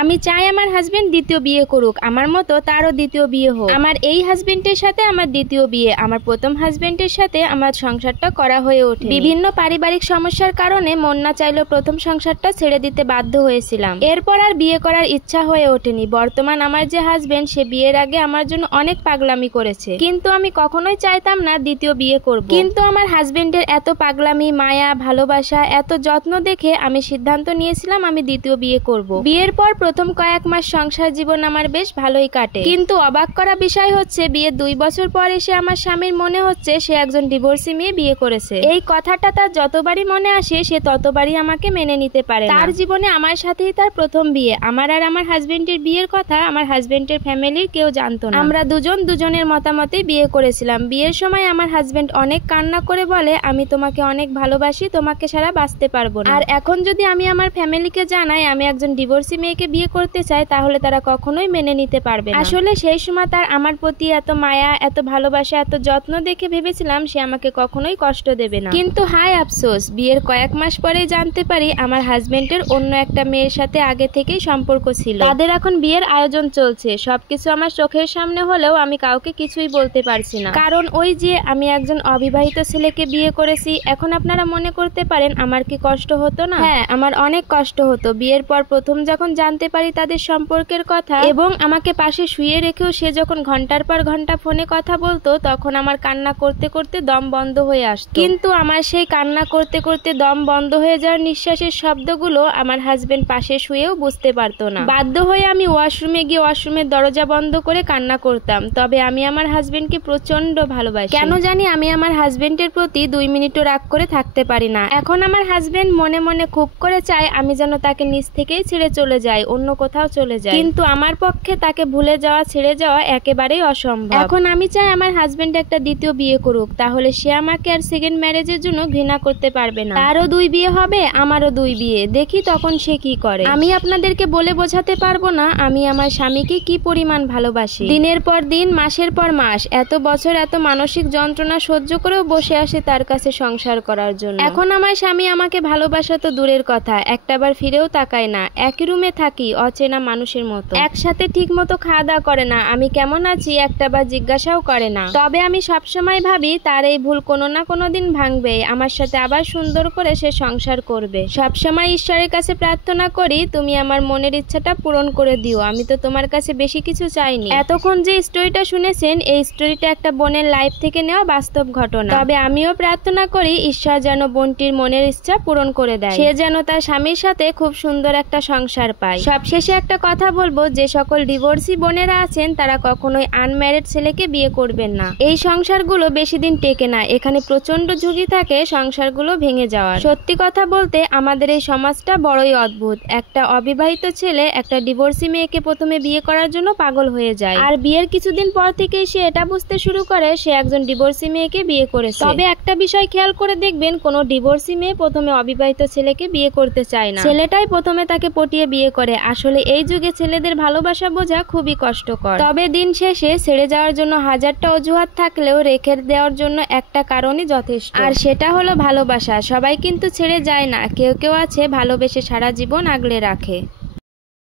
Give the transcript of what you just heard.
আমি চাই আমার হাজবেন্ড দ্বিতীয় বিয়ে করুক, আমার মতো তারও দ্বিতীয় বিয়ে হোক। আমার এই হাজবেন্ডের সাথে আমার দ্বিতীয় বিয়ে, আমার প্রথম হাজবেন্ডের সাথে আমার সংসারটা করা হয়ে ওঠে। বিভিন্ন পারিবারিক সমস্যার কারণে মন না চাইলেও প্রথম সংসারটা ছেড়ে দিতে বাধ্য হয়েছিলাম। এরপর আর বিয়ে করার ইচ্ছা হয়ে ওঠেনি। বর্তমান আমার যে হাজবেন্ড, সে বিয়ের আগে আমার জন্য অনেক পাগলামি করেছে, কিন্তু আমি কখনোই চাইতাম না দ্বিতীয় বিয়ে করব। কিন্তু আমার হাজবেন্ডের এত পাগলামি, মায়া, ভালোবাসা, এত যত্ন দেখে আমি সিদ্ধান্ত নিয়েছিলাম আমি দ্বিতীয় বিয়ে করব। বিয়ের পর প্রথম কয়েক মাস সংসার জীবন আমার বেশ ভালোই কাটে, কিন্তু অবাক করা বিষয় হচ্ছে বিয়ের 2 বছর পর এসে আমার স্বামীর মনে হচ্ছে সে একজন ডিভোর্সি মেয়ে বিয়ে করেছে। এই কথাটা তার যতবারই মনে আসে সে ততবারই আমাকে মেনে নিতে পারে। তার জীবনে আমার সাথেই তার প্রথম বিয়ে। আমার আর আমার হাজবেন্ডের বিয়ের কথা আমার হাজবেন্ডের ফ্যামিলির কেউ জানতো না। আমরা দুজন দুজনের মতামতেই বিয়ে করেছিলাম। বিয়ের সময় আমার হাজবেন্ড অনেক কান্না করে বলে, আমি তোমাকে অনেক ভালোবাসি, তোমাকে ছাড়া বাঁচতে পারবো না। আর এখন যদি আমি আমার ফ্যামিলিকে জানাই আমি একজন ডিভোর্সি মেয়েকে বিয়ে করতে চাই, তাহলে তারা কখনোই মেনে নিতে পারবে না। আসলে সেই সময় তার আমার প্রতি এত মায়া, এত ভালোবাসা, এত যত্ন দেখে ভেবেছিলাম সে আমাকে কখনোই কষ্ট দেবে না। কিন্তু হায় আফসোস, বিয়ের কয়েক মাস পরে জানতে পারি আমার হাজবেন্ডের অন্য একটা মেয়ের সাথে আগে থেকেই সম্পর্ক ছিল। তাদের এখন বিয়ের আয়োজন চলছে। সবকিছু আমার চোখের সামনে হলেও আমি কাউকে কিছুই বলতে পারছি না, কারণ ওই যে আমি একজন অবিবাহিত ছেলেকে বিয়ে করেছি। এখন আপনারা মনে করতে পারেন আমার কি কষ্ট হতো না? হ্যাঁ, আমার অনেক কষ্ট হতো। বিয়ের পর প্রথম যখন জানতে পারি তাদের সম্পর্কের কথা এবং আমাকে পাশে শুয়ে রেখেও সে যখন ঘন্টার পর ঘন্টা ফোনে কথা বলতো, তখন আমার কান্না করতে করতে দম বন্ধ হয়ে আসতো। কিন্তু আমার সেই কান্না করতে করতে দম বন্ধ হয়ে যাওয়ার নিঃশ্বাসের শব্দগুলো আমার হাজবেন্ড পাশে শুয়েও বুঝতে পারতো না। বাধ্য হয়ে আমি ওয়াশরুমে গিয়ে ওয়াশরুমের দরজা বন্ধ করে কান্না করতাম। তবে আমি আমার হাজবেন্ডকে প্রচন্ড ভালোবাসি। কেন জানি আমি আমার হাজবেন্ডের প্রতি 2 মিনিটও রাগ করে থাকতে পারি না। এখন আমার হাজবেন্ড মনে মনে খুব করে চায় আমি যেন তাকে নিজ থেকেই ছেড়ে চলে যাই, অন্য কোথাও চলে যাই, কিন্তু আমার পক্ষে তাকে ভুলে যাওয়া, ছেড়ে যাওয়া একেবারেই অসম্ভব। এখন আমি চাই আমার হাজবেন্ড একটা দ্বিতীয় বিয়ে করুক, তাহলে সে আমাকে আর সেকেন্ড ম্যারেজের জন্য ঘৃণা করতে পারবে না। তারও 2 বিয়ে হবে, আমারও 2 বিয়ে। দেখি তখন সে কি করে। আমি আপনাদেরকে বলে বোঝাতে পারবো না আমি আমার স্বামীকে কি পরিমাণ ভালোবাসি। দিনের পর দিন, মাসের পর মাস, এত বছর এত মানসিক যন্ত্রণা সহ্য করেও বসে আসে তার কাছে সংসার করার জন্য। এখন আমার স্বামী আমাকে ভালোবাসা তো দূরের কথা, একটাবার ফিরেও তাকায় না। একই রুমে থাকি অচেনা মানুষের মতো, একসাথে ঠিক মতো খাওয়া দাওয়া করে না, আমি কেমন আছি একটাবার জিজ্ঞাসাও করে না। তবে আমি সবসময় ভাবি তার এই ভুল কোনো না কোনো দিন ভাঙবে, আমার সাথে আবার সুন্দর করে সে সংসার করবে। সবসময় ঈশ্বরের কাছে প্রার্থনা করি তুমি আমার মনের ইচ্ছাটা পূরণ করে দিও। আমি তো তোমার কাছে বেশি কিছু চাইনি। এতক্ষণ যে স্টোরিটা শুনেছেন এই স্টোরিটা একটা বোনের লাইফ থেকে নেওয়া বাস্তব ঘটনা। তবে আমিও প্রার্থনা করি ঈশ্বর যেন বোনটির মনের ইচ্ছা পূরণ করে দেয়, সে যেন তার স্বামীর সাথে খুব সুন্দর একটা সংসার পায়। সবশেষে একটা কথা বলবো, যে সকল ডিভোর্সি বোনেরা আছেন তারা কখনোই আনম্যারিড ছেলেকে বিয়ে করবেন না। এই সংসারগুলো বেশি দিন টেকে না, এখানে প্রচন্ড ঝুঁকি থাকে সংসারগুলো ভেঙে যাওয়ার। সত্যি কথা বলতে আমাদের এই সমাজটা বড়ই অদ্ভুত। একটা অবিবাহিত ছেলে একটা ডিভোর্সি মেয়েকে প্রথমে বিয়ে করার জন্য পাগল হয়ে যায়, আর বিয়ের কিছুদিন পর থেকে সে এটা বুঝতে শুরু করে সে একজন ডিভোর্সি মেয়েকে বিয়ে করেছে। তবে একটা বিষয় খেয়াল করে দেখবেন, কোনো ডিভোর্সি মেয়ে প্রথমে অবিবাহিত ছেলেকে বিয়ে করতে চায় না, ছেলেটাই প্রথমে তাকে পটিয়ে বিয়ে করে। আসলে এই যুগে ছেলেদের ভালোবাসা বোঝা খুবই কষ্টকর। তবে দিন শেষে ছেড়ে যাওয়ার জন্য হাজারটা অজুহাত থাকলেও রেখে দেওয়ার জন্য একটা কারণই যথেষ্ট, আর সেটা হলো ভালোবাসা। সবাই কিন্তু ছেড়ে যায় না, কেউ কেউ আছে ভালোবেসে সারা জীবন আগলে রাখে।